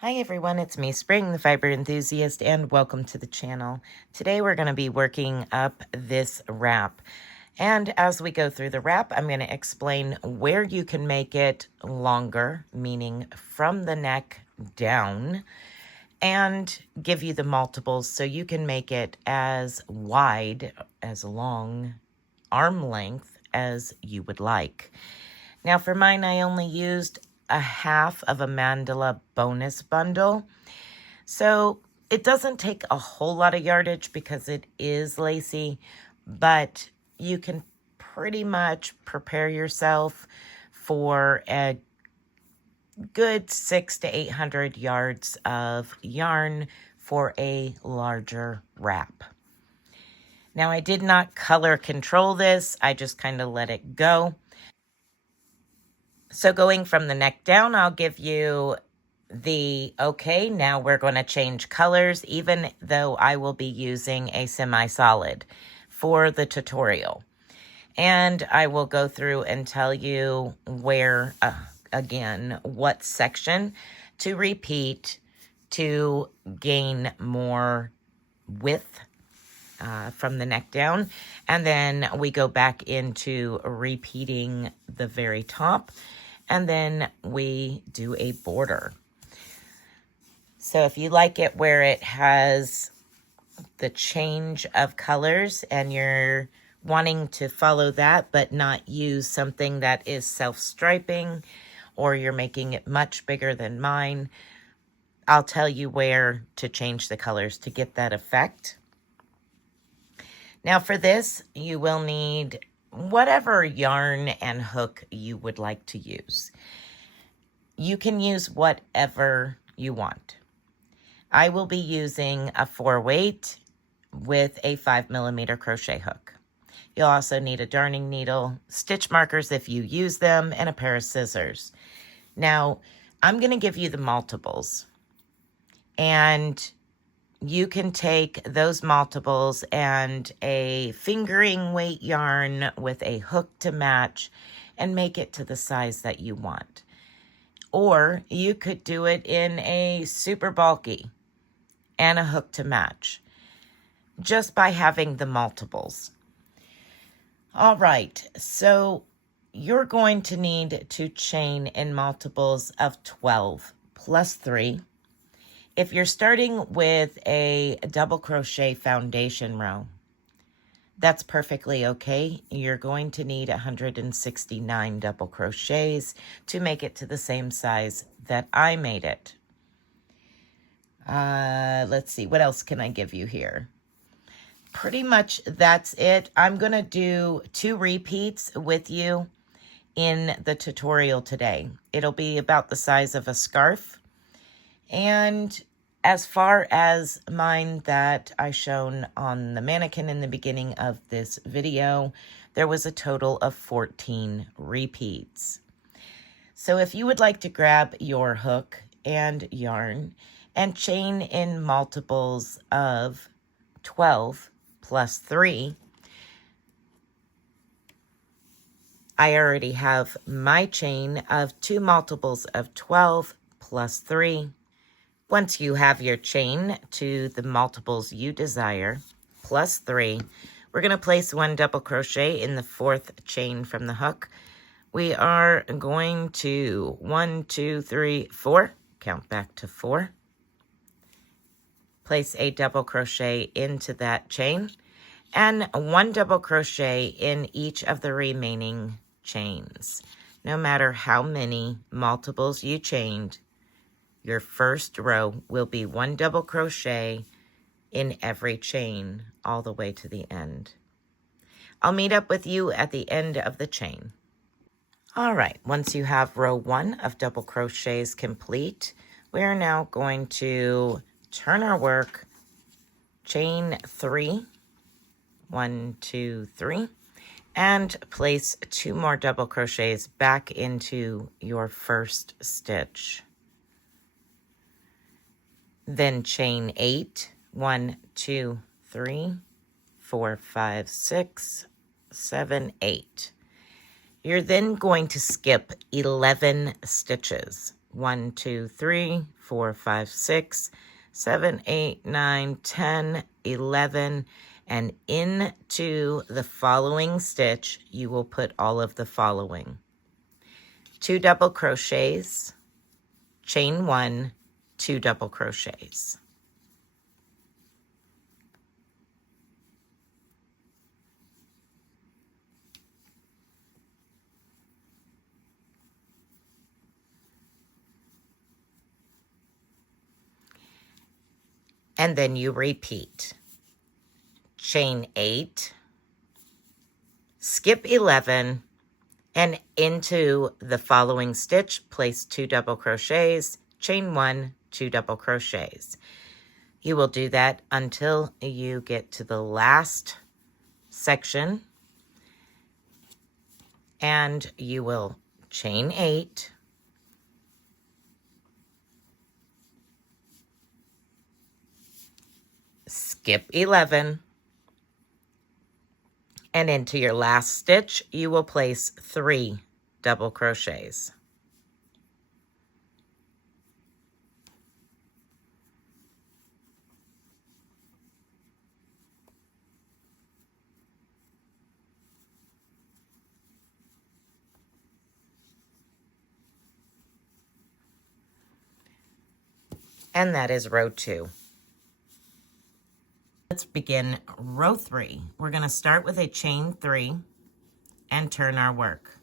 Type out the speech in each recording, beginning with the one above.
Hi everyone, it's me, Spring, the fiber enthusiast, and welcome to the channel. Today we're going to be working up this wrap. And as we go through the wrap, I'm going to explain where you can make it longer, meaning from the neck down, and give you the multiples so you can make it as wide, as long, arm length as you would like. Now for mine, I only used a half of a mandala bonus bundle. So it doesn't take a whole lot of yardage because it is lacy, but you can pretty much prepare yourself for a good 600 to 800 yards of yarn for a larger wrap. Now I did not color control this. I just kind of let it go. So going from the neck down, I'll give you the, okay, now we're going to change colors, even though I will be using a semi-solid for the tutorial. And I will go through and tell you where, again, what section to repeat to gain more width from the neck down. And then we go back into repeating the very top. And then we do a border. So if you like it where it has the change of colors and you're wanting to follow that but not use something that is self-striping, or you're making it much bigger than mine, I'll tell you where to change the colors to get that effect. Now for this, you will need whatever yarn and hook you would like to use. You can use whatever you want. I will be using a 4-weight with a 5mm crochet hook. You'll also need a darning needle, stitch markers if you use them, and a pair of scissors. Now, I'm going to give you the multiples, and you can take those multiples and a fingering weight yarn with a hook to match and make it to the size that you want. Or you could do it in a super bulky and a hook to match just by having the multiples. All right, so you're going to need to chain in multiples of 12 plus 3. If you're starting with a double crochet foundation row, that's perfectly okay. You're going to need 169 double crochets to make it to the same size that I made it. Let's see, what else can I give you here? Pretty much that's it. I'm going to do 2 repeats with you in the tutorial today. It'll be about the size of a scarf. And as far as mine that I shown on the mannequin in the beginning of this video, there was a total of 14 repeats. So if you would like to grab your hook and yarn and chain in multiples of 12 plus 3, I already have my chain of 2 multiples of 12 plus 3. Once you have your chain to the multiples you desire, plus 3, we're going to place 1 double crochet in the 4th chain from the hook. We are going to 1, 2, 3, 4, count back to 4. Place a double crochet into that chain and 1 double crochet in each of the remaining chains. No matter how many multiples you chained, your first row will be 1 double crochet in every chain all the way to the end. I'll meet up with you at the end of the chain. All right, once you have row 1 of double crochets complete, we are now going to turn our work, chain 3, 1, 2, 3, and place 2 more double crochets back into your first stitch. Then chain 8, 1, 2, 3, 4, 5, 6, 7, 8. You're then going to skip 11 stitches 1, 2, 3, 4, 5, 6, 7, 8, 9, 10, 11, and into the following stitch, you will put all of the following: 2 double crochets, chain 1, 2 double crochets. And then you repeat. Chain 8, skip 11, and into the following stitch, place 2 double crochets, chain 1, 2 double crochets. You will do that until you get to the last section, and you will chain 8, skip 11, and into your last stitch, you will place 3 double crochets. And that is row 2. Let's begin row 3. We're going to start with a chain 3 and turn our work.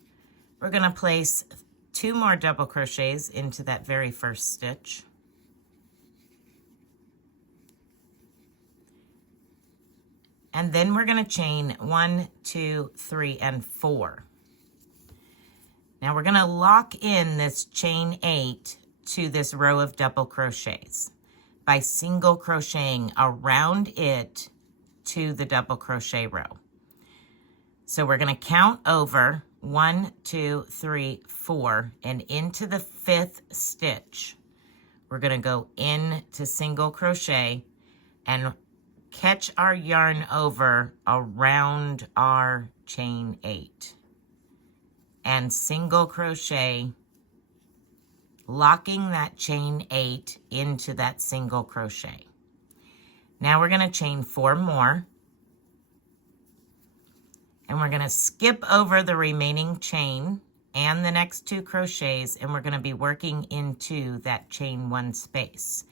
We're going to place 2 more double crochets into that very first stitch. And then we're going to chain 1, 2, 3, and 4. Now we're going to lock in this chain 8 to this row of double crochets by single crocheting around it to the double crochet row. So we're going to count over 1, 2, 3, 4, and into the 5th stitch, we're going to go into single crochet and catch our yarn over around our chain 8 and single crochet, locking that chain 8 into that single crochet. Now we're going to chain 4 more, and we're going to skip over the remaining chain and the next 2 crochets, and we're going to be working into that chain 1 space.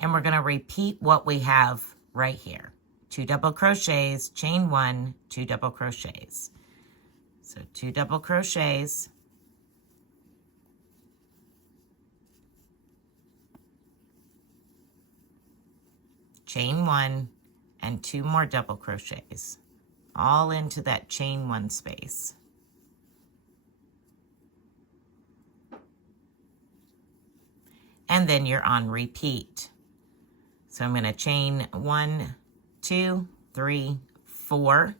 And we're going to repeat what we have right here. 2 double crochets, chain 1, 2 double crochets. So 2 double crochets, chain 1, and 2 more double crochets, all into that chain 1 space. And then you're on repeat. So I'm going to chain 1, 2, 3, 4.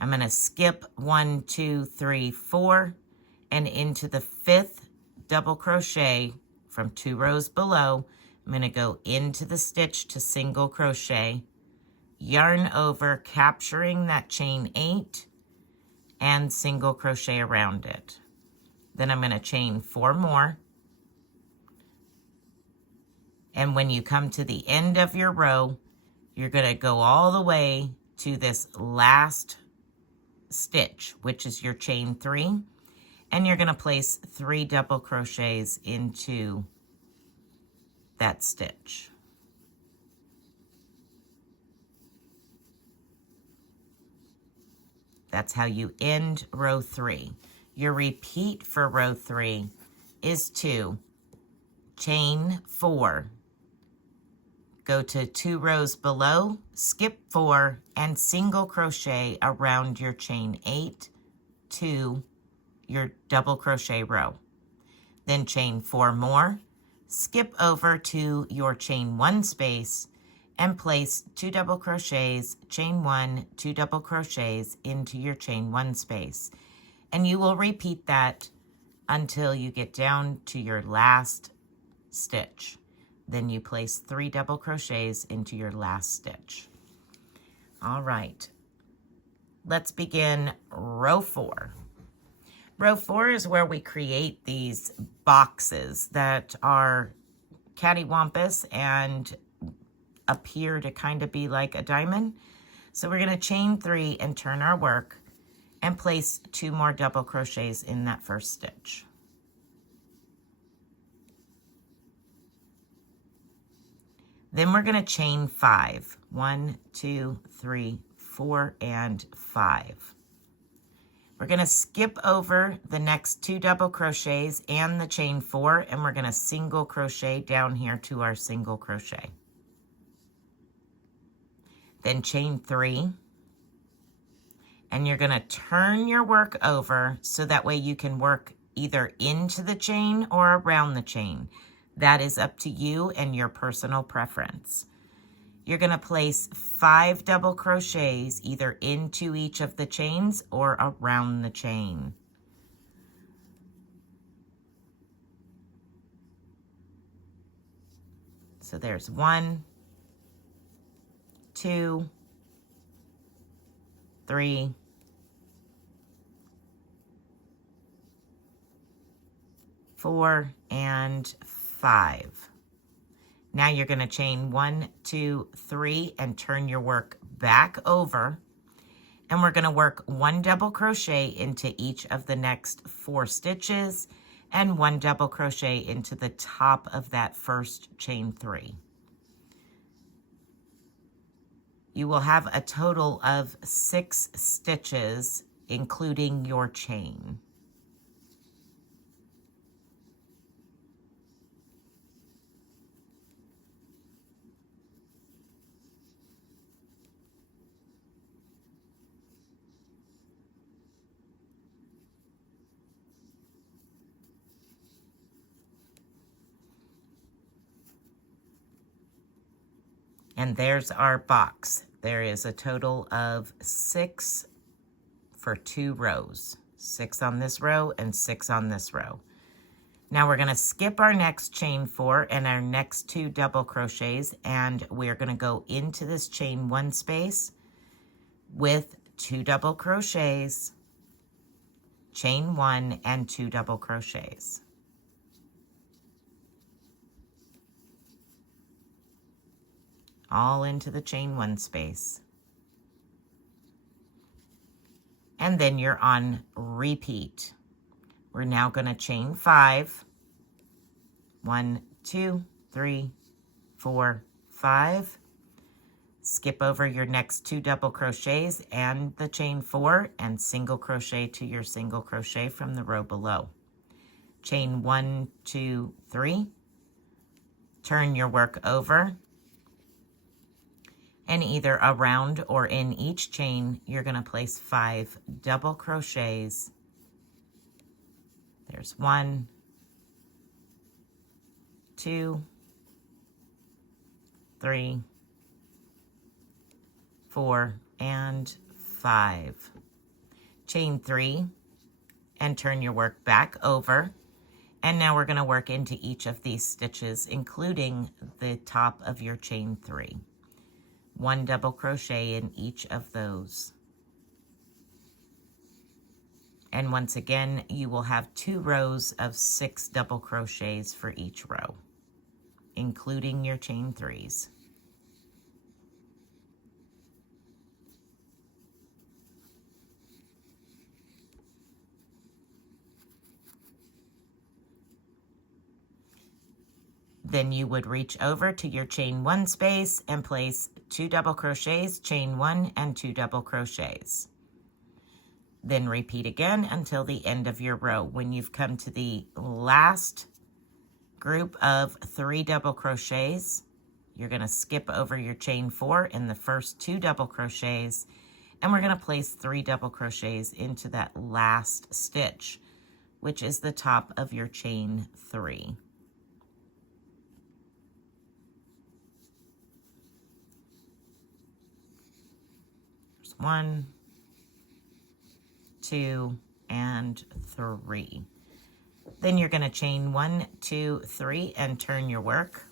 I'm going to skip 1, 2, 3, 4, and into the 5th double crochet from 2 rows below. I'm going to go into the stitch to single crochet, yarn over, capturing that chain 8, and single crochet around it. Then I'm going to chain 4 more. And when you come to the end of your row, you're going to go all the way to this last stitch, which is your chain 3, and you're going to place 3 double crochets into that stitch. That's how you end row 3. Your repeat for row 3 is to chain 4, go to 2 rows below, skip 4, and single crochet around your chain 8 to your double crochet row. Then chain 4 more, skip over to your chain 1 space, and place 2 double crochets, chain 1, 2 double crochets into your chain 1 space. And you will repeat that until you get down to your last stitch. Then you place 3 double crochets into your last stitch. All right, let's begin row 4. Row 4 is where we create these boxes that are cattywampus and appear to kind of be like a diamond. So we're going to chain 3 and turn our work and place 2 more double crochets in that first stitch. Then we're going to chain 5. 1, 2, 3, 4, and 5. We're going to skip over the next 2 double crochets and the chain 4, and we're going to single crochet down here to our single crochet. Then chain 3, and you're going to turn your work over so that way you can work either into the chain or around the chain. That is up to you and your personal preference. You're going to place 5 double crochets either into each of the chains or around the chain. So there's 1, 2, 3, 4, and 5. Now you're going to chain 1, 2, 3 and turn your work back over. And we're going to work 1 double crochet into each of the next 4 stitches and 1 double crochet into the top of that first chain 3. You will have a total of 6 stitches, including your chain. And there's our box. There is a total of 6 for 2 rows. 6 on this row and 6 on this row. Now we're going to skip our next chain 4 and our next 2 double crochets, and we're going to go into this chain 1 space with 2 double crochets, chain 1 and 2 double crochets. All into the chain 1 space. And then you're on repeat. We're now going to chain 5. 1, 2, 3, 4, 5. Skip over your next 2 double crochets and the chain 4 and single crochet to your single crochet from the row below. Chain 1, 2, 3. Turn your work over. And either around or in each chain, you're going to place 5 double crochets. There's 1, 2, 3, 4, and 5. Chain 3 and turn your work back over. And now we're going to work into each of these stitches, including the top of your chain 3. 1 double crochet in each of those. And once again, you will have 2 rows of 6 double crochets for each row, including your chain 3s. Then you would reach over to your chain 1 space and place 2 double crochets, chain 1 and 2 double crochets. Then repeat again until the end of your row. When you've come to the last group of 3 double crochets, you're going to skip over your chain 4 in the first 2 double crochets, and we're going to place 3 double crochets into that last stitch, which is the top of your chain 3. There's 1, 2, and 3. Then you're going to chain 1, 2, 3 and turn your work.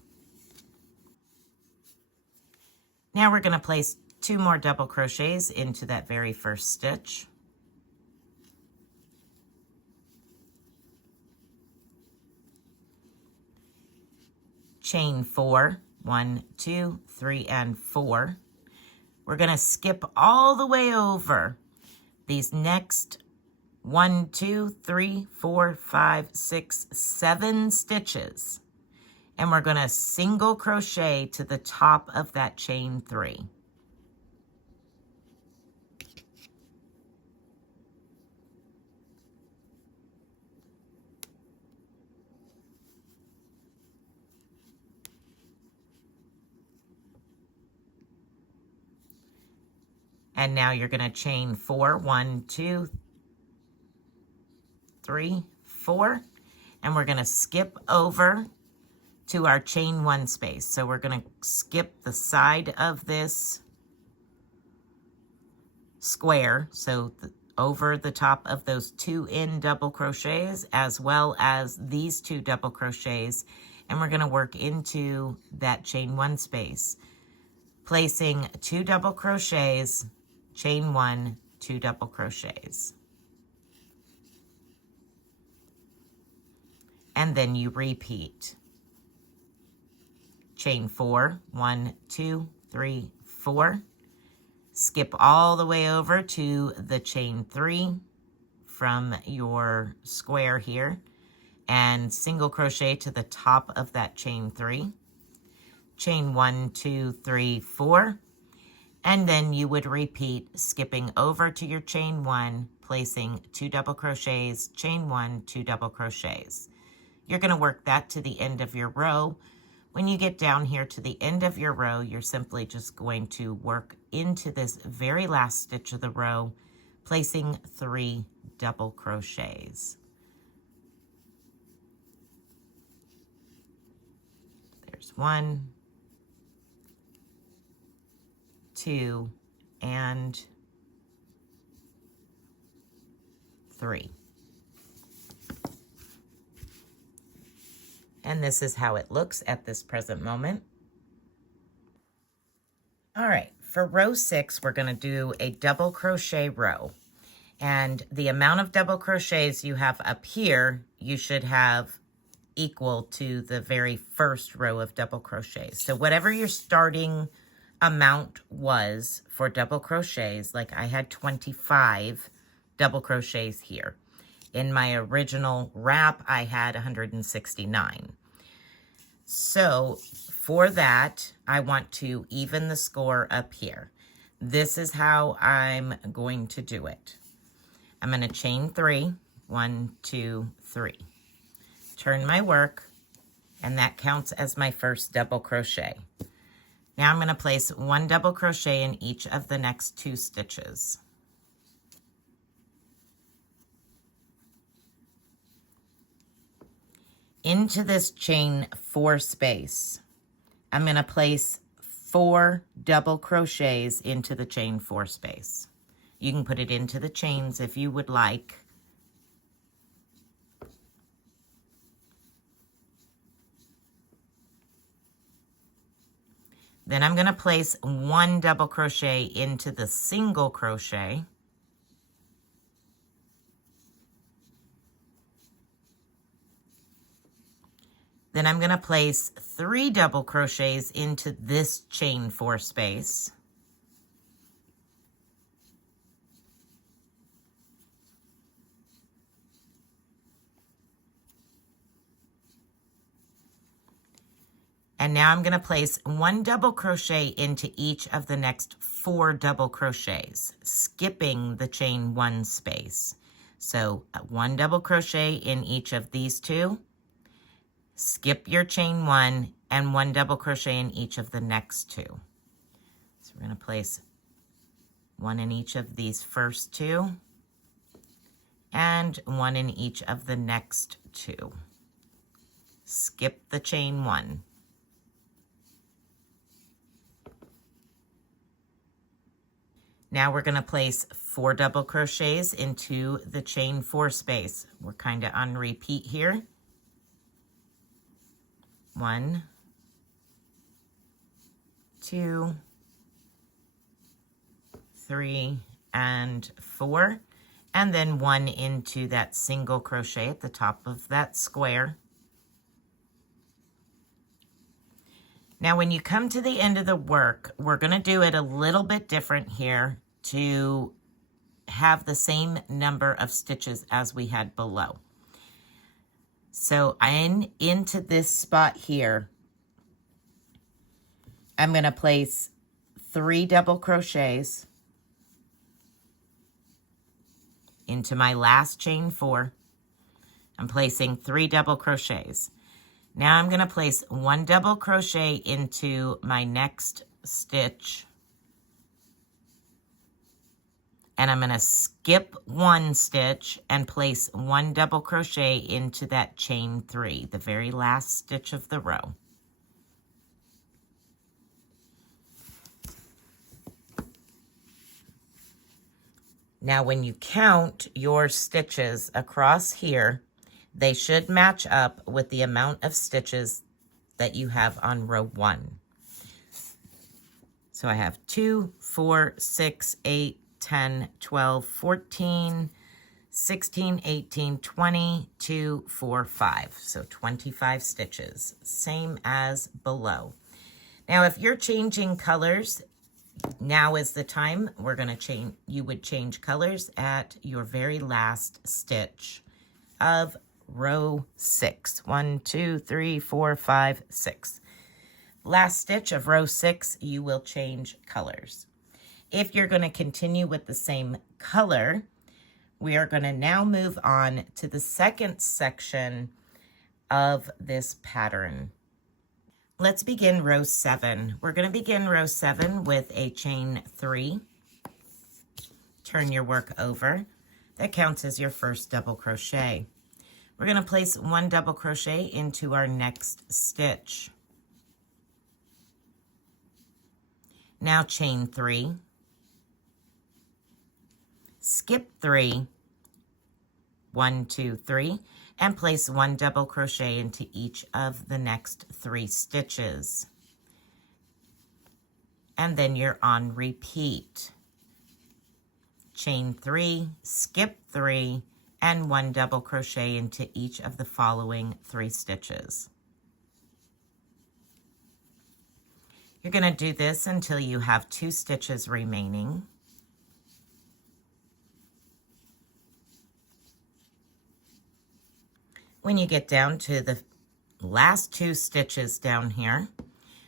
Now we're going to place 2 more double crochets into that very first stitch. chain 4, 1, 2, 3, and 4. We're going to skip all the way over these next 1, 2, 3, 4, 5, 6, 7 stitches. And we're going to single crochet to the top of that chain 3. And now you're going to chain 4, 1, 2, 3, 4, and we're going to skip over to our chain 1 space. So we're going to skip the side of this square, so over the top of those 2 in double crochets, as well as these 2 double crochets, and we're going to work into that chain 1 space, placing 2 double crochets, chain 1, 2 double crochets. And then you repeat. Chain 4, 1, 2, 3, 4. Skip all the way over to the chain 3 from your square here and single crochet to the top of that chain 3. Chain 1, 2, 3, 4. And then you would repeat, skipping over to your chain 1, placing 2 double crochets, chain 1, 2 double crochets. You're going to work that to the end of your row. When you get down here to the end of your row, you're simply just going to work into this very last stitch of the row, placing 3 double crochets. There's 1, 2, and 3. And this is how it looks at this present moment. All right, for row 6, we're going to do a double crochet row. And the amount of double crochets you have up here, you should have equal to the very first row of double crochets. So whatever your starting amount was for double crochets, like I had 25 double crochets here. In my original wrap, I had 169. So for that, I want to even the score up here. This is how I'm going to do it. I'm going to chain 3, 1, 2, 3. Turn my work, and that counts as my first double crochet. Now I'm going to place 1 double crochet in each of the next 2 stitches. Into this chain 4 space, I'm going to place 4 double crochets into the chain 4 space. You can put it into the chains if you would like. Then I'm going to place 1 double crochet into the single crochet. Then I'm going to place 3 double crochets into this chain 4 space. And now I'm going to place 1 double crochet into each of the next 4 double crochets, skipping the chain 1 space. So 1 double crochet in each of these 2, skip your chain 1, and 1 double crochet in each of the next 2. So we're going to place 1 in each of these first 2, and 1 in each of the next 2. Skip the chain 1. Now we're going to place 4 double crochets into the chain 4 space. We're kind of on repeat here. 1, 2, 3, and 4. And then 1 into that single crochet at the top of that square. Now, when you come to the end of the work, we're going to do it a little bit different here to have the same number of stitches as we had below. So into this spot here, I'm going to place 3 double crochets into my last chain 4. I'm placing 3 double crochets. Now I'm going to place 1 double crochet into my next stitch. And I'm going to skip 1 stitch and place 1 double crochet into that chain 3, the very last stitch of the row. Now when you count your stitches across here, they should match up with the amount of stitches that you have on row 1. So I have 2, 4, 6, 8, 10, 12, 14, 16, 18, 20, 2, 4, 5. So 25 stitches, same as below. Now if you're changing colors, now is the time we're going to change. You would change colors at your very last stitch of row 6. 1, 2, 3, 4, 5, 6. Last stitch of row 6, you will change colors. If you're going to continue with the same color, we are going to now move on to the second section of this pattern. Let's begin row 7. We're going to begin row 7 with a chain 3. Turn your work over. That counts as your first double crochet. We're going to place 1 double crochet into our next stitch. Now chain 3. Skip 3. 1, 2, 3. And place 1 double crochet into each of the next 3 stitches. And then you're on repeat. Chain 3, skip 3, and 1 double crochet into each of the following 3 stitches. You're going to do this until you have 2 stitches remaining. When you get down to the last 2 stitches down here,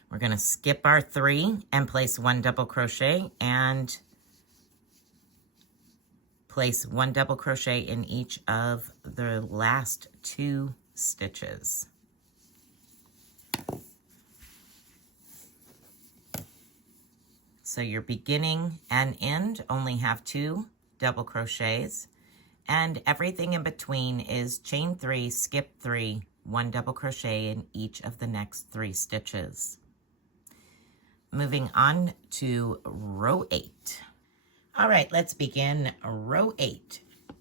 we're going to skip our 3 and place 1 double crochet and place 1 double crochet in each of the last 2 stitches. So your beginning and end only have 2 double crochets. And everything in between is chain 3, skip 3, 1 double crochet in each of the next 3 stitches. Moving on to row 8. All right, let's begin row 8.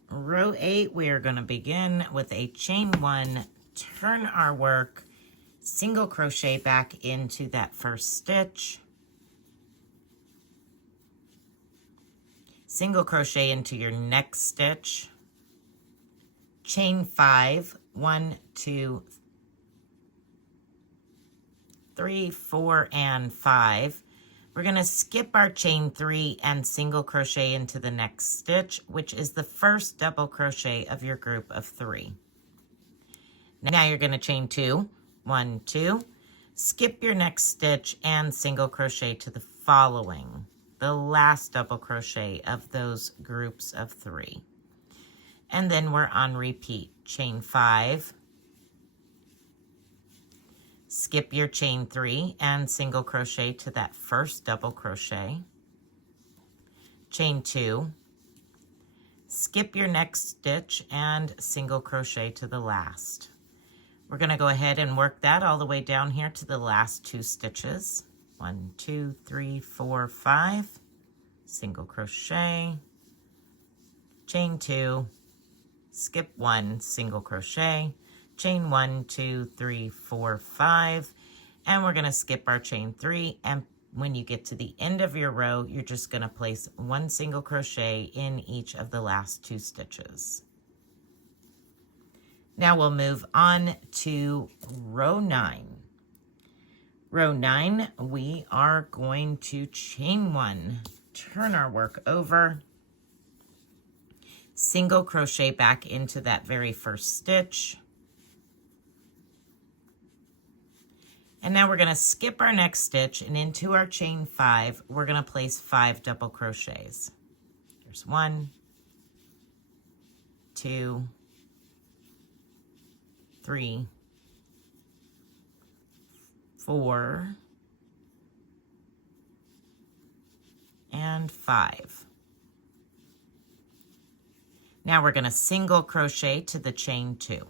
Row 8, we are going to begin with a chain 1, turn our work, single crochet back into that first stitch, single crochet into your next stitch, chain 5, 1, 2, 3, 4, and 5. We're going to skip our chain 3 and single crochet into the next stitch, which is the first double crochet of your group of 3. Now you're going to chain 2, 1, 2, skip your next stitch and single crochet to the following, the last double crochet of those groups of 3. And then we're on repeat. Chain 5, skip your chain 3 and single crochet to that first double crochet. Chain 2, skip your next stitch and single crochet to the last. We're going to go ahead and work that all the way down here to the last 2 stitches. 1, 2, 3, 4, 5, single crochet, chain 2, skip 1, single crochet, chain 1, 2, 3, 4, 5, and we're going to skip our chain 3, and when you get to the end of your row, you're just going to place 1 single crochet in each of the last 2 stitches. Now we'll move on to row 9. Row 9, we are going to chain 1, turn our work over, single crochet back into that very first stitch. And now we're going to skip our next stitch, and into our chain 5, we're going to place 5 double crochets. There's 1, 2, 3, 4, and 5. Now we're going to single crochet to the chain 2.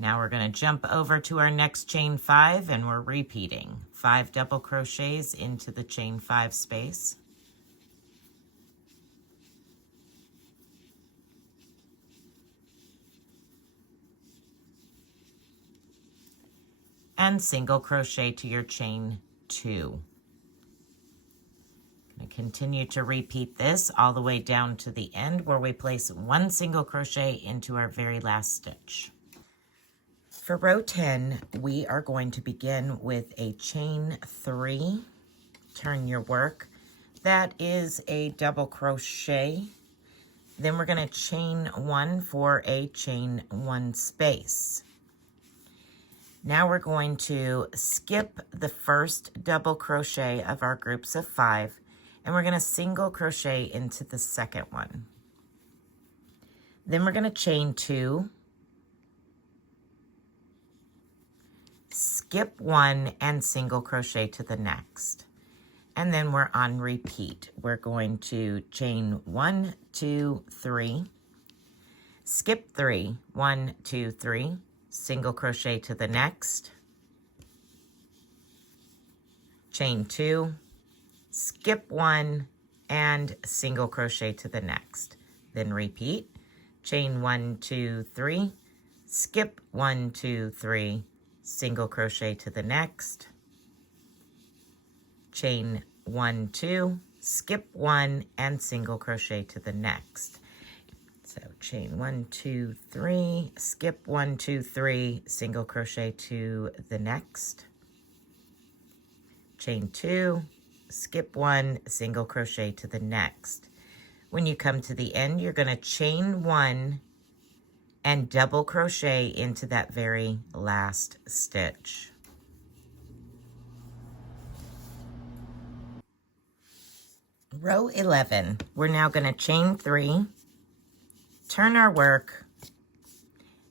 Now we're going to jump over to our next chain 5, and we're repeating 5 double crochets into the chain 5 space. And single crochet to your chain 2. Going to continue to repeat this all the way down to the end, where we place 1 single crochet into our very last stitch. For row 10, we are going to begin with a chain 3. Turn your work. That is a double crochet. Then we're going to chain 1 for a chain 1 space. Now we're going to skip the first double crochet of our groups of 5, and we're going to single crochet into the second one. Then we're going to chain 2, skip 1, and single crochet to the next. And then we're on repeat. We're going to chain 1, 2, 3, skip 3, 1, 2, 3, single crochet to the next, chain 2, skip 1, and single crochet to the next. Then repeat, chain 1, 2, 3, skip 1, 2, 3, single crochet to the next, chain 1, 2, skip 1, and single crochet to the next. So chain 1, 2, 3, skip 1, 2, 3, single crochet to the next, chain 2, skip 1, single crochet to the next. When you come to the end, you're going to chain 1 and double crochet into that very last stitch. Row 11, we're now going to chain 3, turn our work,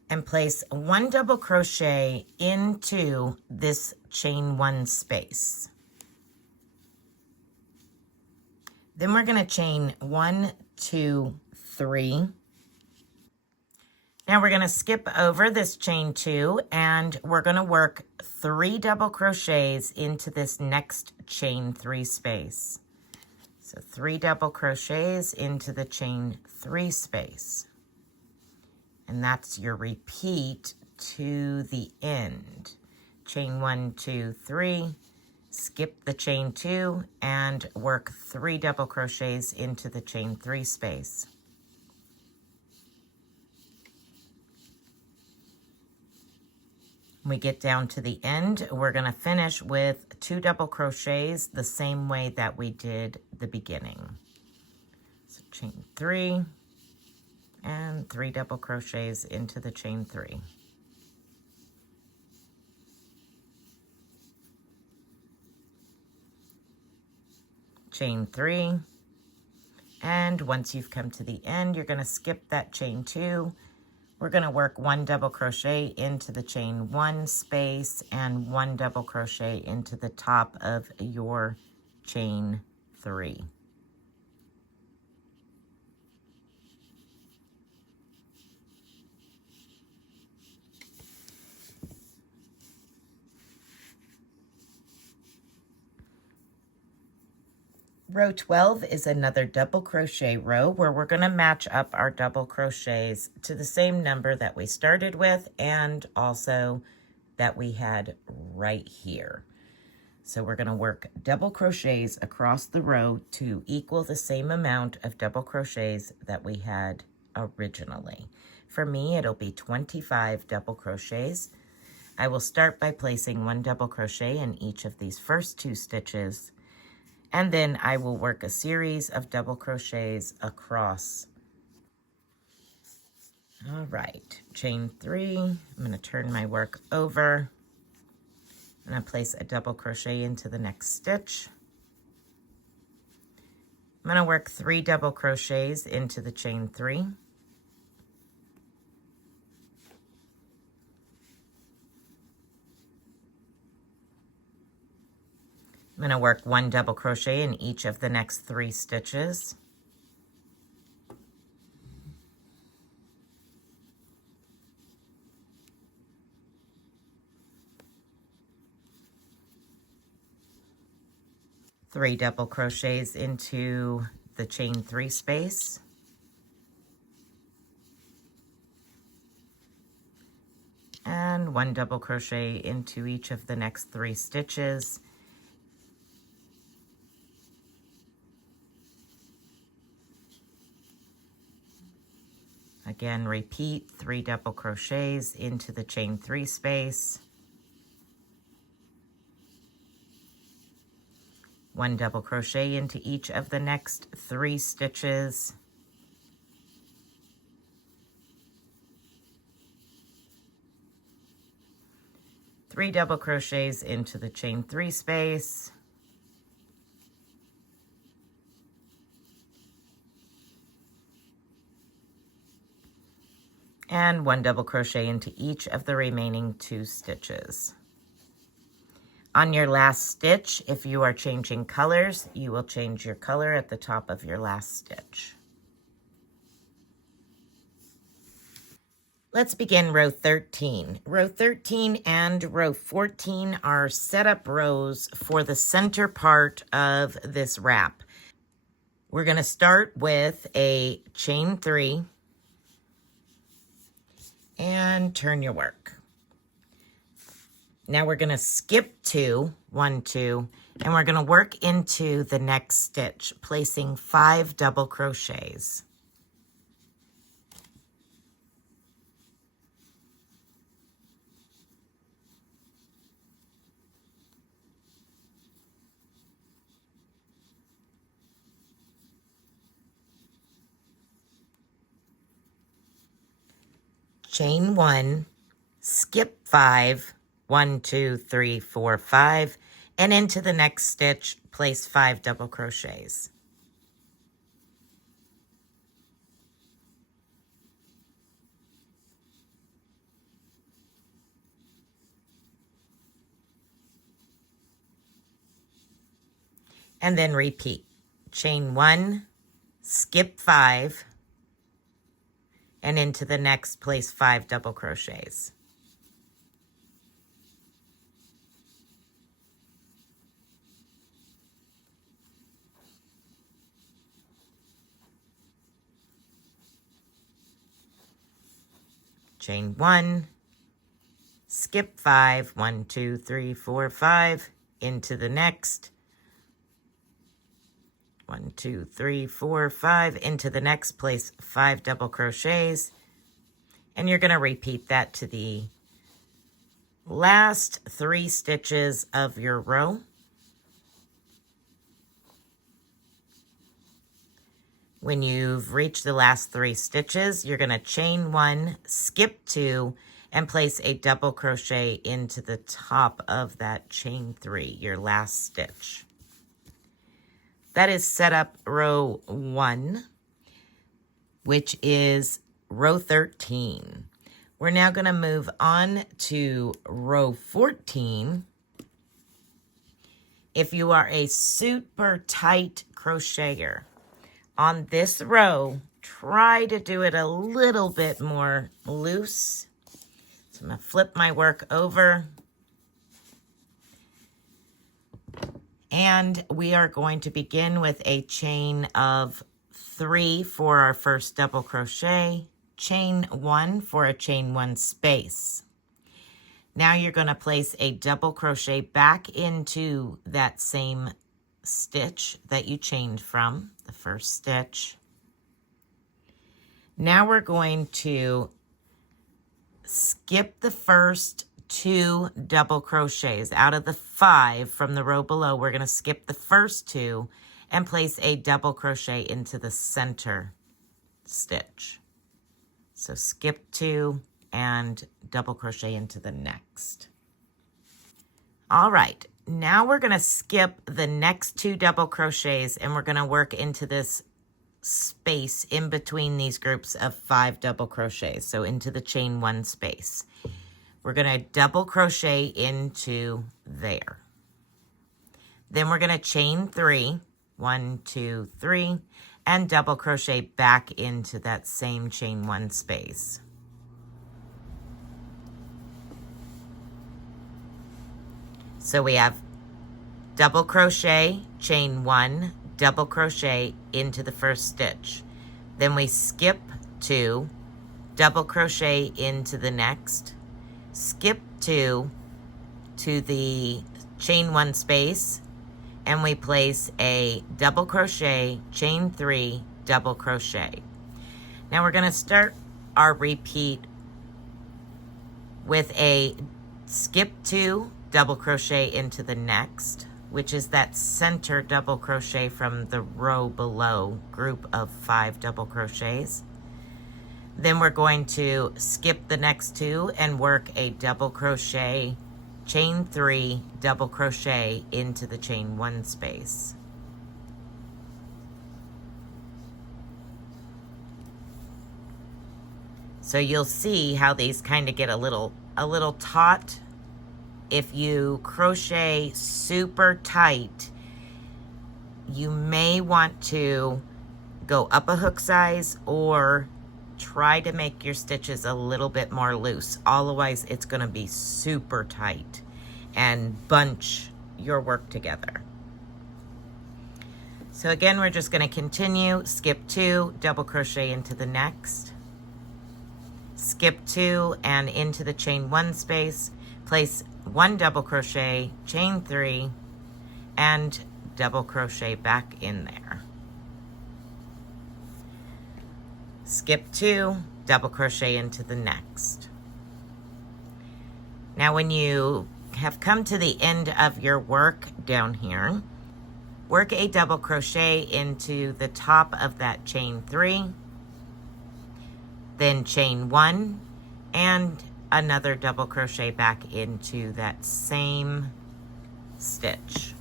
and place 1 double crochet into this chain 1 space. Then we're going to chain 1, 2, 3. Now we're going to skip over this chain 2, and we're going to work 3 double crochets into this next chain 3 space. So 3 double crochets into the chain 3 space. And that's your repeat to the end. Chain 1, 2, 3, skip the chain 2, and work 3 double crochets into the chain 3 space. When we get down to the end, we're going to finish with 2 double crochets the same way that we did the beginning. So chain 3 and 3 double crochets into the chain 3. Chain 3, and once you've come to the end, you're going to skip that chain 2. We're going to work 1 double crochet into the chain 1 space and 1 double crochet into the top of your chain 3. Row 12 is another double crochet row where we're going to match up our double crochets to the same number that we started with and also that we had right here. So we're going to work double crochets across the row to equal the same amount of double crochets that we had originally. For me, it'll be 25 double crochets. I will start by placing 1 double crochet in each of these first 2 stitches, and then I will work a series of double crochets across. All right, chain 3. I'm going to turn my work over. I'm going to place a double crochet into the next stitch. I'm going to work 3 double crochets into the chain 3. I'm going to work 1 double crochet in each of the next 3 stitches. Three double crochets into the chain 3 space. And 1 double crochet into each of the next 3 stitches. Again, repeat 3 double crochets into the chain 3 space. 1 double crochet into each of the next 3 stitches. Three double crochets into the chain 3 space. And 1 double crochet into each of the remaining 2 stitches. On your last stitch, if you are changing colors, you will change your color at the top of your last stitch. Let's begin row 13. Row 13 and row 14 are setup rows for the center part of this wrap. We're going to start with a chain 3 and turn your work. Now we're going to skip 2, 1, 2, and we're going to work into the next stitch, placing 5 double crochets. Chain 1, skip 5, 1, 2, 3, 4, 5, and into the next stitch, place 5 double crochets. And then repeat. Chain 1, skip 5, and into the next, place 5 double crochets. Chain 1, skip 5, 1, 2, 3, 4, 5, into the next. 1, 2, 3, 4, 5, into the next, place 5 double crochets, and you're going to repeat that to the last 3 stitches of your row. When you've reached the last 3 stitches, you're going to chain 1, skip 2, and place a double crochet into the top of that chain 3, your last stitch. That is set up row 1, which is row 13. We're now going to move on to row 14. If you are a super tight crocheter, on this row, try to do it a little bit more loose. So I'm going to flip my work over. And we are going to begin with a chain of 3 for our first double crochet, chain 1 for a chain 1 space. Now you're going to place a double crochet back into that same stitch that you chained from, the first stitch. Now we're going to skip the first 2 double crochets. Out of the 5 from the row below, we're going to skip the first 2 and place a double crochet into the center stitch. So skip 2 and double crochet into the next. All right, now we're going to skip the next 2 double crochets and we're going to work into this space in between these groups of 5 double crochets, so into the chain 1 space. We're going to double crochet into there. Then we're going to chain 3, 1, 2, 3, and double crochet back into that same chain 1 space. So we have double crochet, chain 1, double crochet into the first stitch. Then we skip 2, double crochet into the next, skip 2 to the chain 1 space, and we place a double crochet, chain 3, double crochet. Now we're going to start our repeat with a skip 2, double crochet into the next, which is that center double crochet from the row below group of 5 double crochets. Then we're going to skip the next 2 and work a double crochet, chain 3, double crochet into the chain 1 space. So you'll see how these kind of get a little taut. If you crochet super tight, you may want to go up a hook size or try to make your stitches a little bit more loose. Otherwise, it's going to be super tight and bunch your work together. So again, we're just going to continue. Skip 2, double crochet into the next. Skip 2 and into the chain 1 space. Place 1 double crochet, chain 3, and double crochet back in there. Skip 2, double crochet into the next. Now when you have come to the end of your work down here, work a double crochet into the top of that chain 3, then chain 1, and another double crochet back into that same stitch.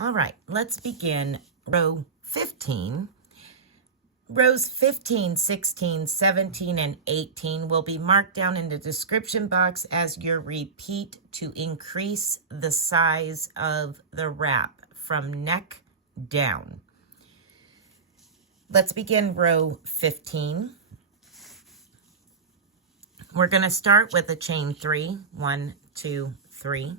All right, let's begin row 15. Rows 15, 16, 17, and 18 will be marked down in the description box as your repeat to increase the size of the wrap from neck down. Let's begin row 15. We're going to start with a chain 3, 1, 2, 3.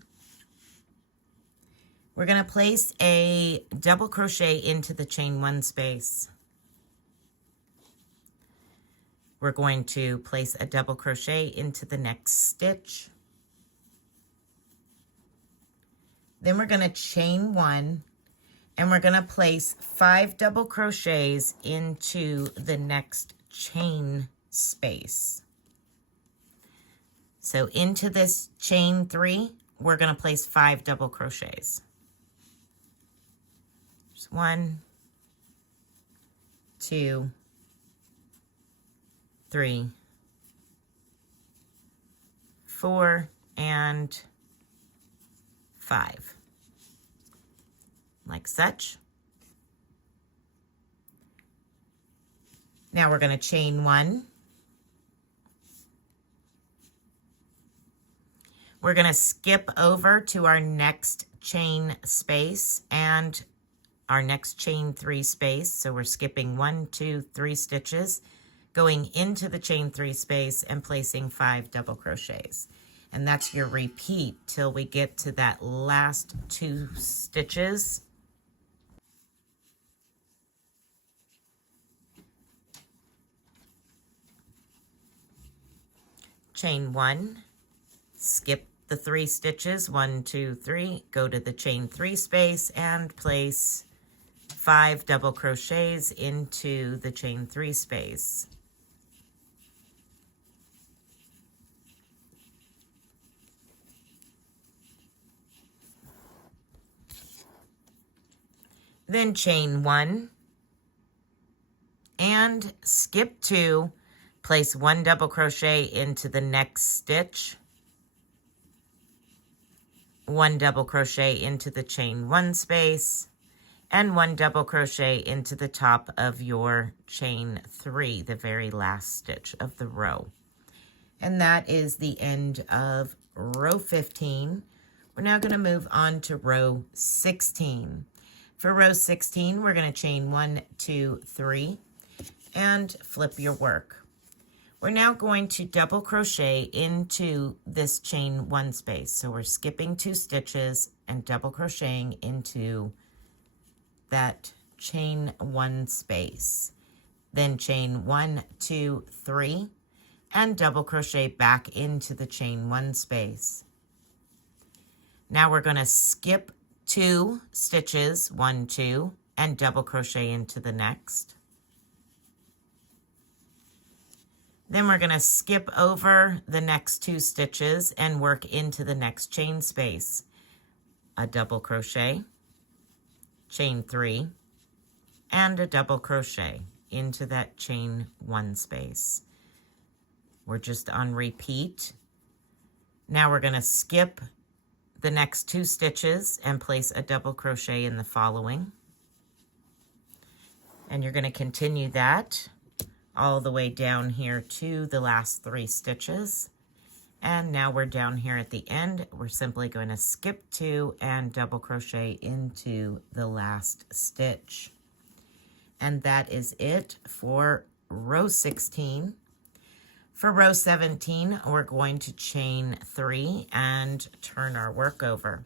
We're going to place a double crochet into the chain 1 space. We're going to place a double crochet into the next stitch. Then we're going to chain 1 and we're going to place 5 double crochets into the next chain space. So into this chain 3, we're going to place 5 double crochets. There's 1, 2, 3, 4, and 5, like such. Now we're going to chain 1. We're going to skip over to our next chain space and our next chain 3 space. So we're skipping 1, 2, 3 stitches, going into the chain 3 space and placing 5 double crochets. And that's your repeat till we get to that last 2 stitches. Chain 1, skip the 3 stitches, 1, 2, 3, go to the chain 3 space and place 5 double crochets into the chain 3 space. then chain 1 and skip 2, place 1 double crochet into the next stitch, 1 double crochet into the chain 1 space, and 1 double crochet into the top of your chain 3, the very last stitch of the row. And that is the end of row 15. We're now going to move on to row 16. For row 16, we're going to chain 1, 2, 3, and flip your work. We're now going to double crochet into this chain 1 space. So we're skipping 2 stitches and double crocheting into that chain 1 space. Then chain 1, 2, 3, and double crochet back into the chain 1 space. Now we're going to skip 2 stitches, 1, 2, and double crochet into the next. Then we're going to skip over the next 2 stitches and work into the next chain space. A double crochet, chain 3, and a double crochet into that chain 1 space. We're just on repeat. Now we're going to skip the next 2 stitches and place a double crochet in the following. And you're going to continue that all the way down here to the last 3 stitches. And now we're down here at the end. We're simply going to skip 2 and double crochet into the last stitch. And that is it for row 16. For row 17, we're going to chain 3 and turn our work over.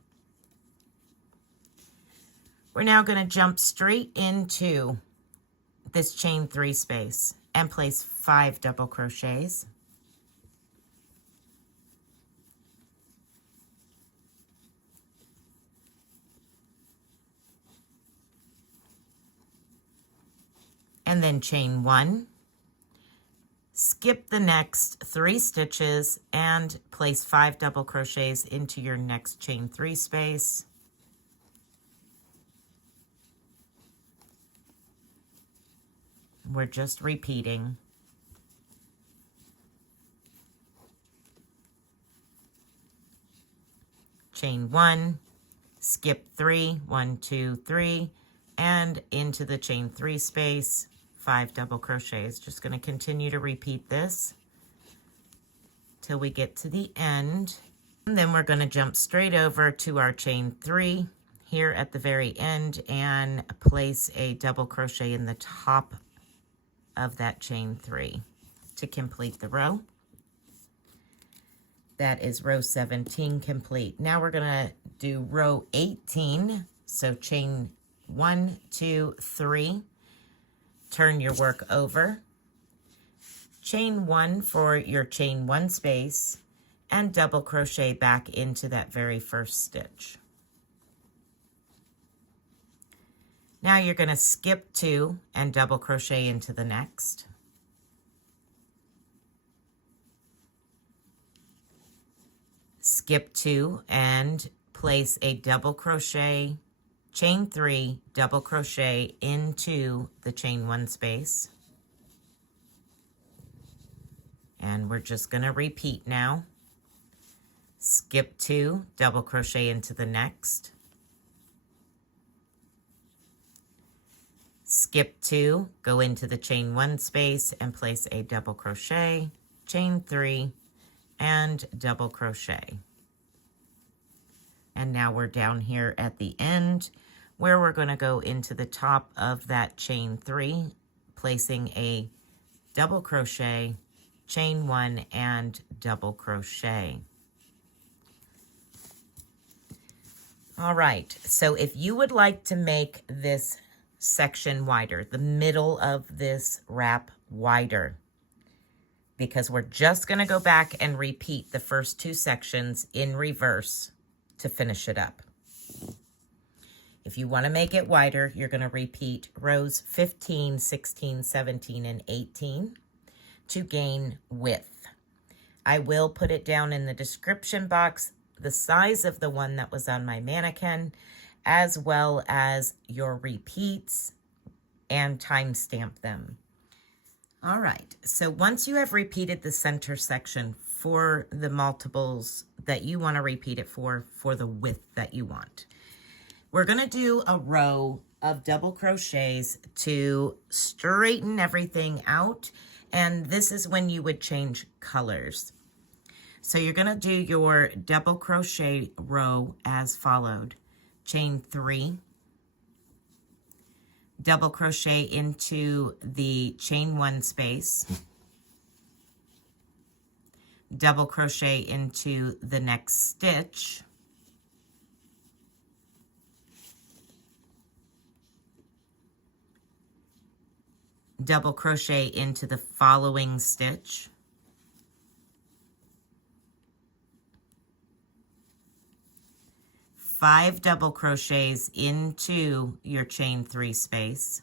We're now going to jump straight into this chain 3 space and place 5 double crochets. And then chain 1. Skip the next 3 stitches and place 5 double crochets into your next chain 3 space. We're just repeating. Chain 1, skip 3, 1, 2, 3, and into the chain 3 space. 5 double crochets. Just going to continue to repeat this till we get to the end. And then we're going to jump straight over to our chain 3 here at the very end and place a double crochet in the top of that chain 3 to complete the row. That is row 17 complete. Now we're going to do row 18. So chain 1, 2, 3. Turn your work over, chain 1 for your chain 1 space, and double crochet back into that very first stitch. Now you're going to skip 2 and double crochet into the next. Skip 2 and place a double crochet, chain 3, double crochet into the chain 1 space. And we're just going to repeat now. Skip 2, double crochet into the next. Skip 2, go into the chain 1 space and place a double crochet, chain 3, and double crochet. And now we're down here at the end where we're going to go into the top of that chain 3, placing a double crochet, chain 1, and double crochet. All right, so if you would like to make this section wider, the middle of this wrap wider, because we're just going to go back and repeat the first 2 sections in reverse to finish it up. If you want to make it wider, you're going to repeat rows 15, 16, 17, and 18 to gain width. I will put it down in the description box, the size of the one that was on my mannequin, as well as your repeats, and timestamp them. All right, so once you have repeated the center section for the multiples that you want to repeat it for the width that you want, we're going to do a row of double crochets to straighten everything out, and this is when you would change colors. So you're going to do your double crochet row as followed. Chain 3, double crochet into the chain 1 space, double crochet into the next stitch, double crochet into the following stitch, five double crochets into your chain 3 space,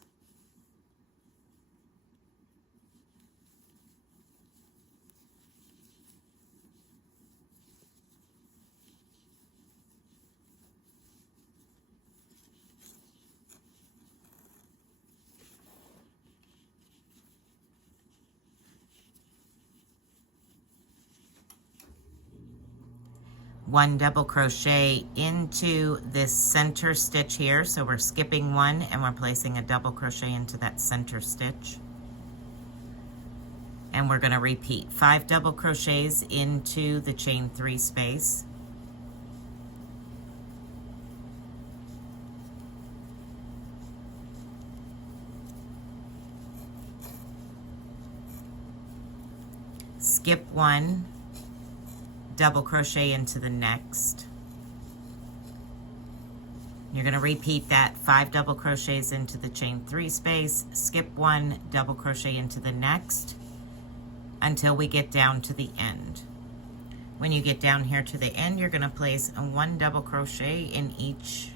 one double crochet into this center stitch here. So we're skipping one and we're placing a double crochet into that center stitch. And we're going to repeat 5 double crochets into the chain 3 space. Skip one, double crochet into the next. You're going to repeat that 5 double crochets into the chain 3 space, skip one, double crochet into the next until we get down to the end. When you get down here to the end, you're going to place a 1 double crochet in each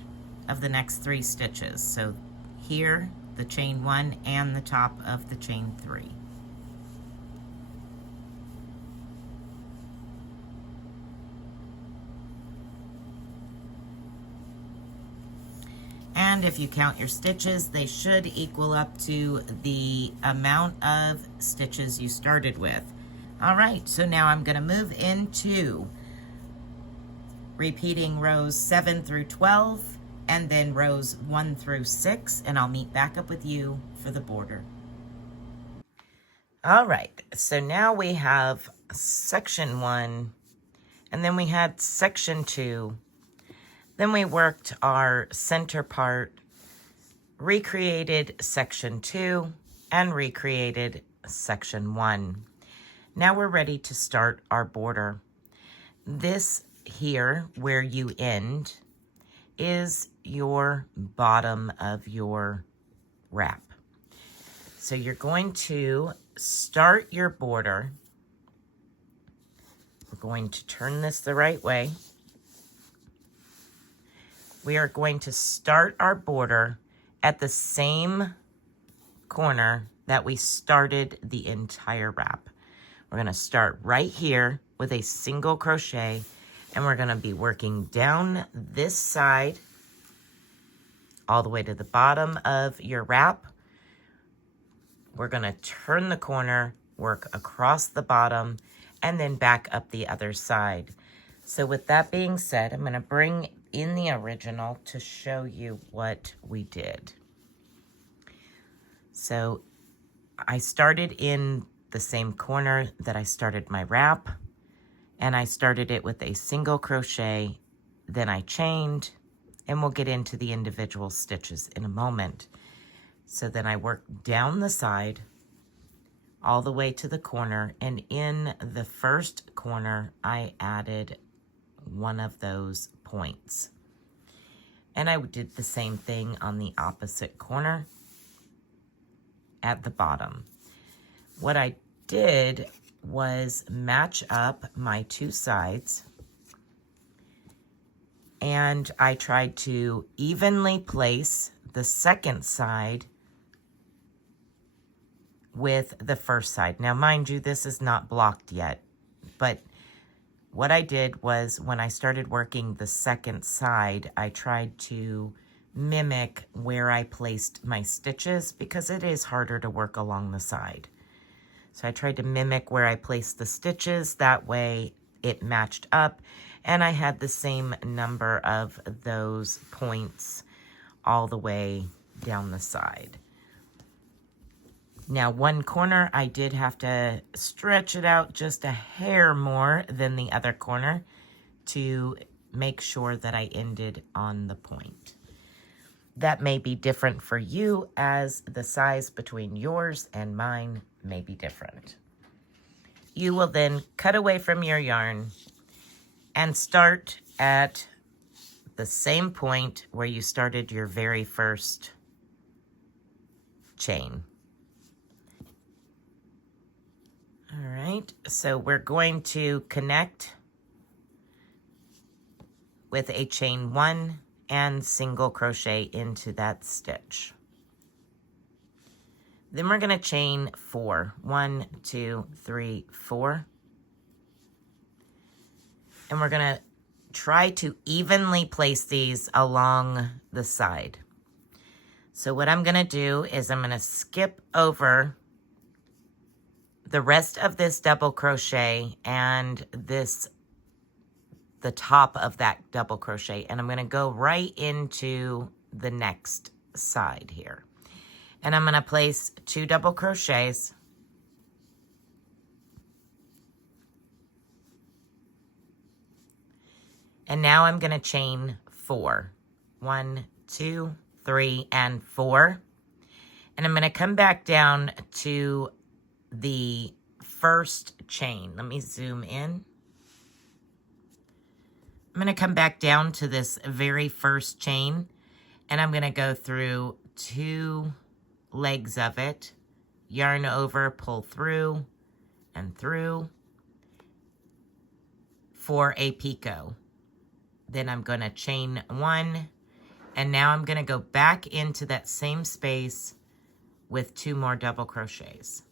of the next 3 stitches. So here, the chain 1 and the top of the chain 3. And if you count your stitches, they should equal up to the amount of stitches you started with. All right, so now I'm going to move into repeating rows 7 through 12 and then rows 1 through 6, and I'll meet back up with you for the border. All right, so now we have section 1, and then we had section 2. Then we worked our center part, recreated section 2, and recreated section 1. Now we're ready to start our border. This here, where you end, is your bottom of your wrap. So you're going to start your border. We're going to turn this the right way. We are going to start our border at the same corner that we started the entire wrap. We're going to start right here with a single crochet, and we're going to be working down this side all the way to the bottom of your wrap. We're going to turn the corner, work across the bottom, and then back up the other side. So with that being said, I'm going to bring in the original to show you what we did. So I started in the same corner that I started my wrap, and I started it with a single crochet, then I chained, and we'll get into the individual stitches in a moment. So then I worked down the side all the way to the corner, and in the first corner I added one of those points. And I did the same thing on the opposite corner at the bottom. What I did was match up my 2 sides, and I tried to evenly place the second side with the first side. Now, mind you, this is not blocked yet, but what I did was when I started working the second side, I tried to mimic where I placed my stitches because it is harder to work along the side. So I tried to mimic where I placed the stitches. That way it matched up and I had the same number of those points all the way down the side. Now, one corner, I did have to stretch it out just a hair more than the other corner to make sure that I ended on the point. That may be different for you, as the size between yours and mine may be different. You will then cut away from your yarn and start at the same point where you started your very first chain. All right, so we're going to connect with a chain 1 and single crochet into that stitch. Then we're going to chain 4. 1, 2, 3, 4. And we're going to try to evenly place these along the side. So what I'm going to do is I'm going to skip over the rest of this double crochet and the top of that double crochet, and I'm going to go right into the next side here. And I'm going to place 2 double crochets. And now I'm going to chain 4. 1, 2, 3, and 4. And I'm going to come back down to the first chain. Let me zoom in. I'm going to come back down to this very first chain, and I'm going to go through 2 legs of it, yarn over, pull through and through for a picot. Then I'm going to chain 1, and now I'm going to go back into that same space with 2 more double crochets.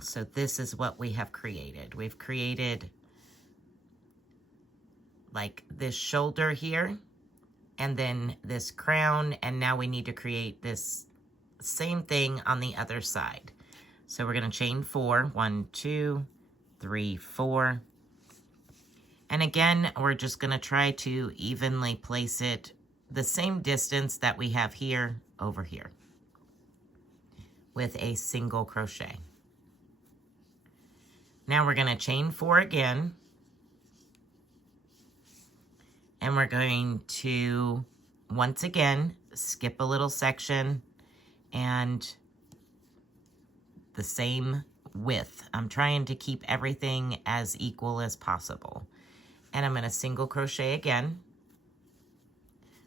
So this is what we have created. We've created like this shoulder here, and then this crown, and now we need to create this same thing on the other side. So we're going to chain 4. 1, 2, 3, 4. And again, we're just going to try to evenly place it the same distance that we have here over here with a single crochet. Now we're going to chain 4 again, and we're going to once again skip a little section and the same width. I'm trying to keep everything as equal as possible. And I'm going to single crochet again.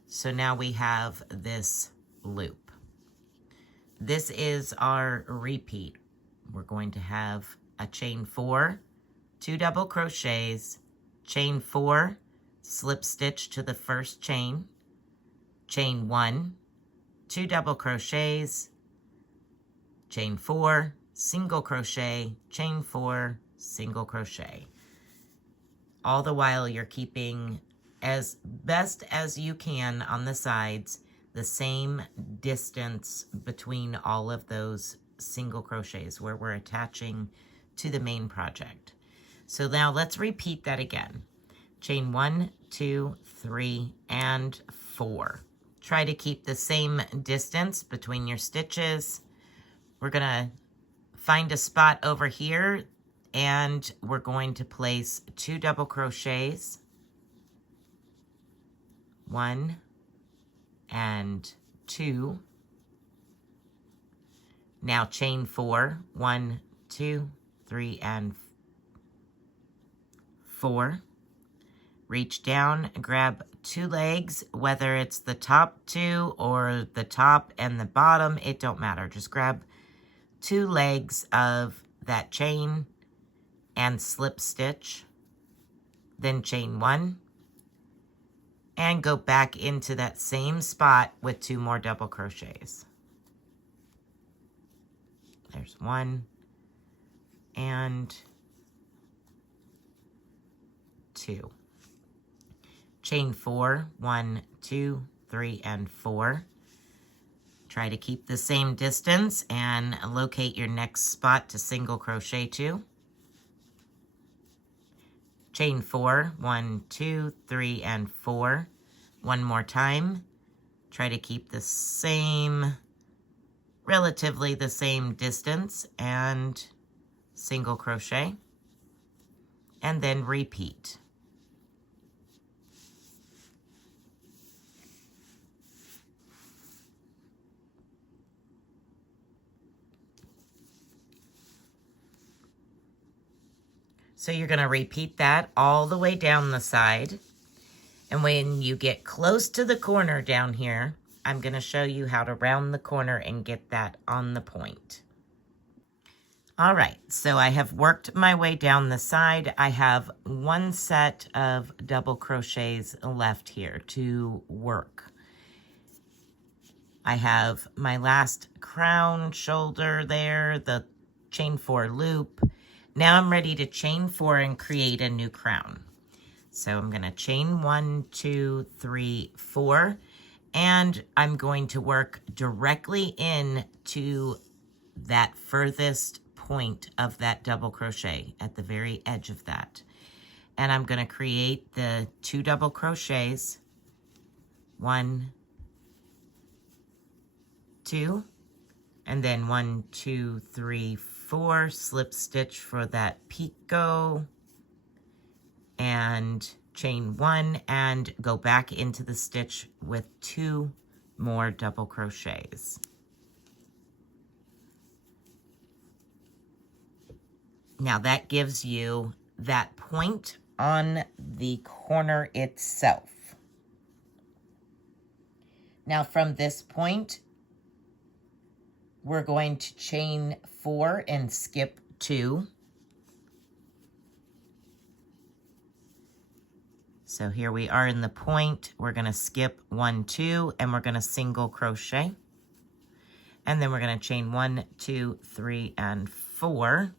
So now we have this loop. This is our repeat. We're going to have a chain 4, 2 double crochets, chain 4, slip stitch to the first chain, chain 1, 2 double crochets, chain 4, single crochet, chain 4, single crochet. All the while you're keeping, as best as you can on the sides, the same distance between all of those single crochets where we're attaching to the main project. So now let's repeat that again. Chain 1, 2, 3, and 4. Try to keep the same distance between your stitches. We're going to find a spot over here, and we're going to place 2 double crochets. 1 and 2. Now chain 4. 1, 2, 3, and 4. Reach down, grab 2 legs, whether it's the top 2 or the top and the bottom, it don't matter. Just grab 2 legs of that chain and slip stitch, then chain 1, and go back into that same spot with 2 more double crochets. There's 1, and 2. Chain 4, 1, 2, 3, and 4. Try to keep the same distance and locate your next spot to single crochet to. Chain 4, 1, 2, 3, and 4. One more time. Try to keep the same, relatively the same distance, and single crochet, and then repeat. So you're going to repeat that all the way down the side. And when you get close to the corner down here, I'm going to show you how to round the corner and get that on the point. All right, so I have worked my way down the side. I have one set of double crochets left here to work. I have my last crown shoulder there, the chain 4 loop. Now I'm ready to chain 4 and create a new crown. So I'm going to chain 1, 2, 3, 4, and I'm going to work directly into that furthest point of that double crochet at the very edge of that. And I'm going to create the 2 double crochets, 1, 2, and then 1, 2, 3, 4, slip stitch for that picot, and chain 1 and go back into the stitch with 2 more double crochets. Now that gives you that point on the corner itself. Now from this point, we're going to chain 4 and skip 2. So here we are in the point. We're going to skip 1, 2, and we're going to single crochet. And then we're going to chain 1, 2, 3, and 4.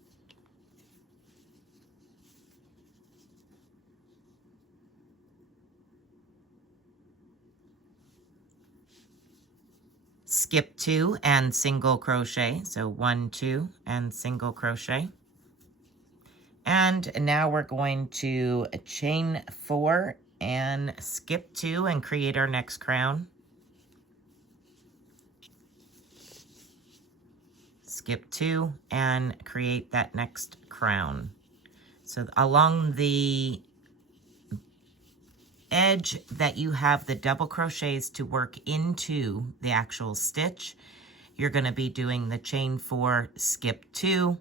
Skip 2 and single crochet. So 1, 2, and single crochet. And now we're going to chain 4 and skip 2 and create our next crown. Skip 2 and create that next crown. So along the edge that you have the double crochets to work into the actual stitch, you're going to be doing the chain 4, skip 2,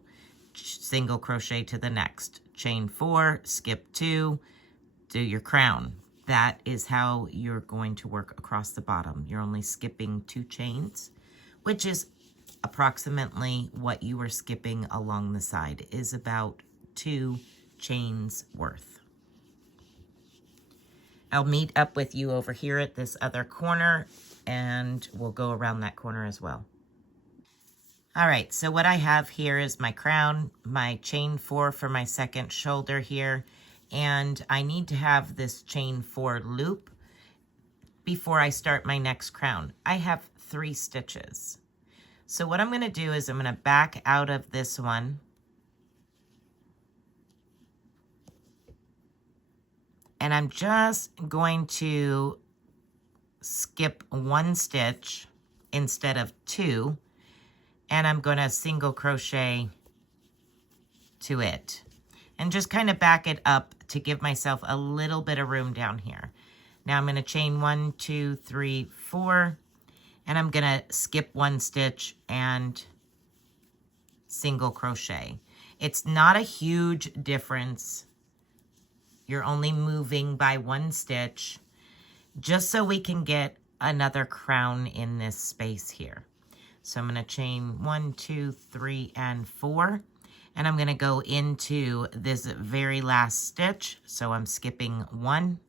single crochet to the next, chain 4, skip 2, do your crown. That is how you're going to work across the bottom. You're only skipping 2 chains, which is approximately what you were skipping along the side, is about 2 chains worth. I'll meet up with you over here at this other corner, and we'll go around that corner as well. All right, so what I have here is my crown, my chain 4 for my second shoulder here, and I need to have this chain 4 loop before I start my next crown. I have 3 stitches. So what I'm going to do is I'm going to back out of this one, and I'm just going to skip 1 stitch instead of 2, and I'm going to single crochet to it and just kind of back it up to give myself a little bit of room down here. Now I'm going to chain 1, 2, 3, 4, and I'm going to skip 1 stitch and single crochet. It's not a huge difference. You're only moving by 1 stitch, just so we can get another crown in this space here. So I'm going to chain 1, 2, 3, and 4, and I'm going to go into this very last stitch. So I'm skipping 1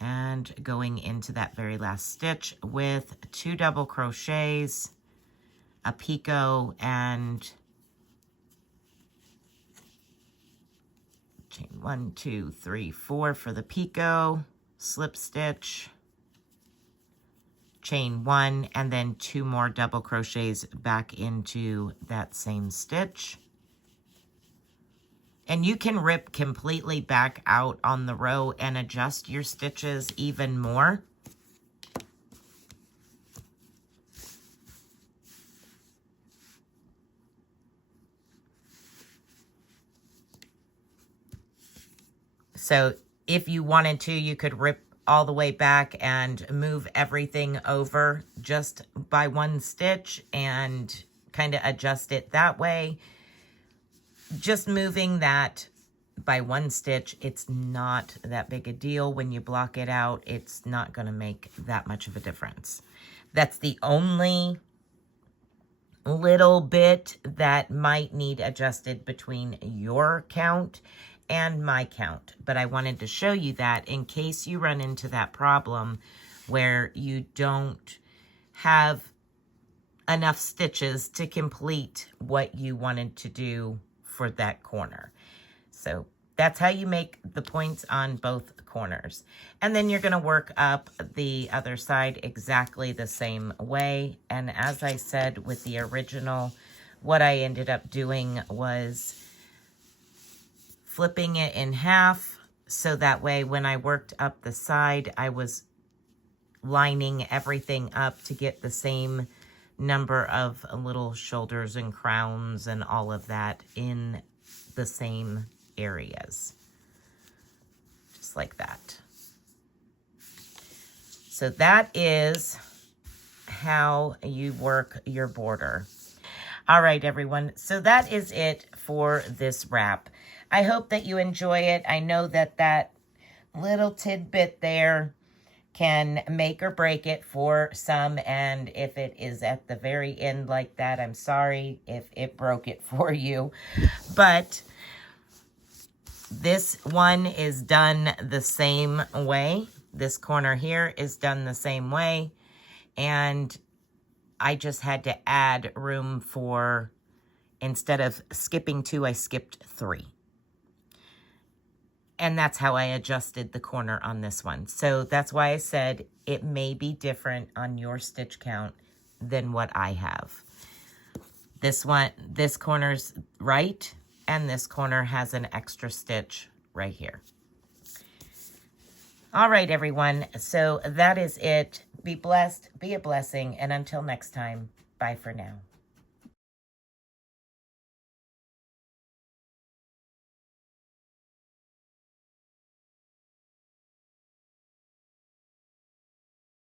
and going into that very last stitch with 2 double crochets, a picot, and chain 1, 2, 3, 4 for the picot, slip stitch, chain 1, and then 2 more double crochets back into that same stitch. And you can rip completely back out on the row and adjust your stitches even more. So if you wanted to, you could rip all the way back and move everything over just by 1 stitch and kind of adjust it that way. Just moving that by 1 stitch, it's not that big a deal. When you block it out, it's not going to make that much of a difference. That's the only little bit that might need adjusted between your count and my count. But I wanted to show you that in case you run into that problem where you don't have enough stitches to complete what you wanted to do for that corner. So that's how you make the points on both corners. And then you're going to work up the other side exactly the same way. And as I said with the original, what I ended up doing was flipping it in half, so that way when I worked up the side, I was lining everything up to get the same number of little shoulders and crowns and all of that in the same areas. Just like that. So that is how you work your border. All right, everyone. So that is it for this wrap. I hope that you enjoy it. I know that that little tidbit there can make or break it for some, and if it is at the very end like that, I'm sorry if it broke it for you. But this one is done the same way. This corner here is done the same way, and I just had to add room for, instead of skipping 2, I skipped 3. And that's how I adjusted the corner on this one. So that's why I said it may be different on your stitch count than what I have. This one, this corner's right, and this corner has an extra stitch right here. All right, everyone. So that is it. Be blessed, be a blessing, and until next time, bye for now.